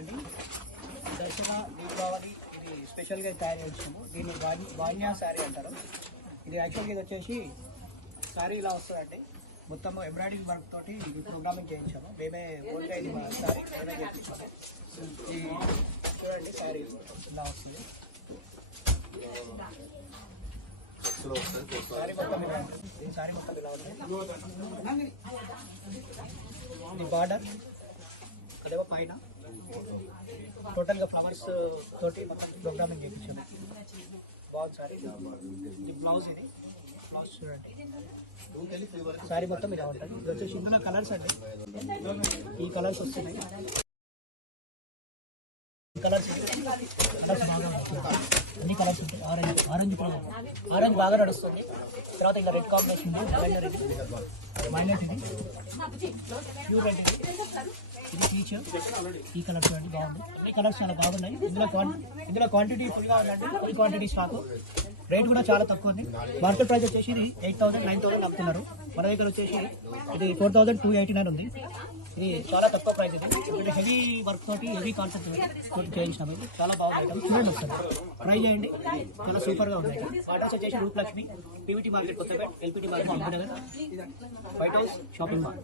అండి. దసరా దీపావళి ఇది స్పెషల్గా తయారు చేసాము. దీన్ని బాన్యా శారీ అంటారు. ఇది యాక్చువల్గా ఇది వచ్చేసి శారీ ఇలా వస్తుందండి. మొత్తం ఎంబ్రాయిడింగ్ వర్క్ తోటి ఇది ప్రోగ్రామింగ్ చేయించాము. మేమే ఓన్గా ఇది శారీ మేమే చేయించాము. చూడండి శారీ ఇలా వస్తుంది. శారీ మొత్తం ఇలా ఉంటుంది. ఈ శారీ మొత్తం ఇలా ఉంటుంది. ఇది బార్డర్, అదేమో పైన టోటల్గా ఫ్లవర్స్ తోటి మొత్తం ప్రోగ్రామింగ్ చేయించాము. బాగుంది సారీ. ఇది బ్లౌజ్, ఇది బ్లౌజ్ చూడండి. సారీ మొత్తం ఇలా ఉంటుంది. ఇది వచ్చేసి ఇందులో కలర్స్ అండి. ఈ కలర్స్ వస్తున్నాయి. కలర్స్ బాగా అన్ని కలర్స్ ఉంటాయి. ఆరెంజ్ బాగా నడుస్తుంది. తర్వాత ఇలా రెడ్ కాంబినేషన్ మైనస్, ఇది ప్యూర్ రెడ్, ఇది ఫీచర్. ఈ కలర్ చూడండి బాగుంది. అన్ని కలర్స్ చాలా బాగున్నాయి. ఇందులో క్వాంటిటీ ఫుల్గా ఉందండి. Full quantity stock. రేట్ కూడా చాలా తక్కువ ఉంది. మార్కెట్ ప్రైస్ వచ్చేసి ఇది 8,000 9,000 అమ్ముతున్నారు. మన దగ్గర వచ్చేసి ఇది 4,289 ఉంది. ఇది చాలా తక్కువ ప్రైస్. ఇది హెవీ వర్క్ తోటి, హెవీ కాన్సెప్ట్ తోటి చేయించినాము. ఇది చాలా బాగుంది ఐటమ్. చూడండి ఒకసారి ట్రై చేయండి. చాలా సూపర్గా ఉన్నాయి. అడ్రస్ వచ్చేసి Rupalakshmi, PVT market, Kothapeta, LPT market, White House shopping mall.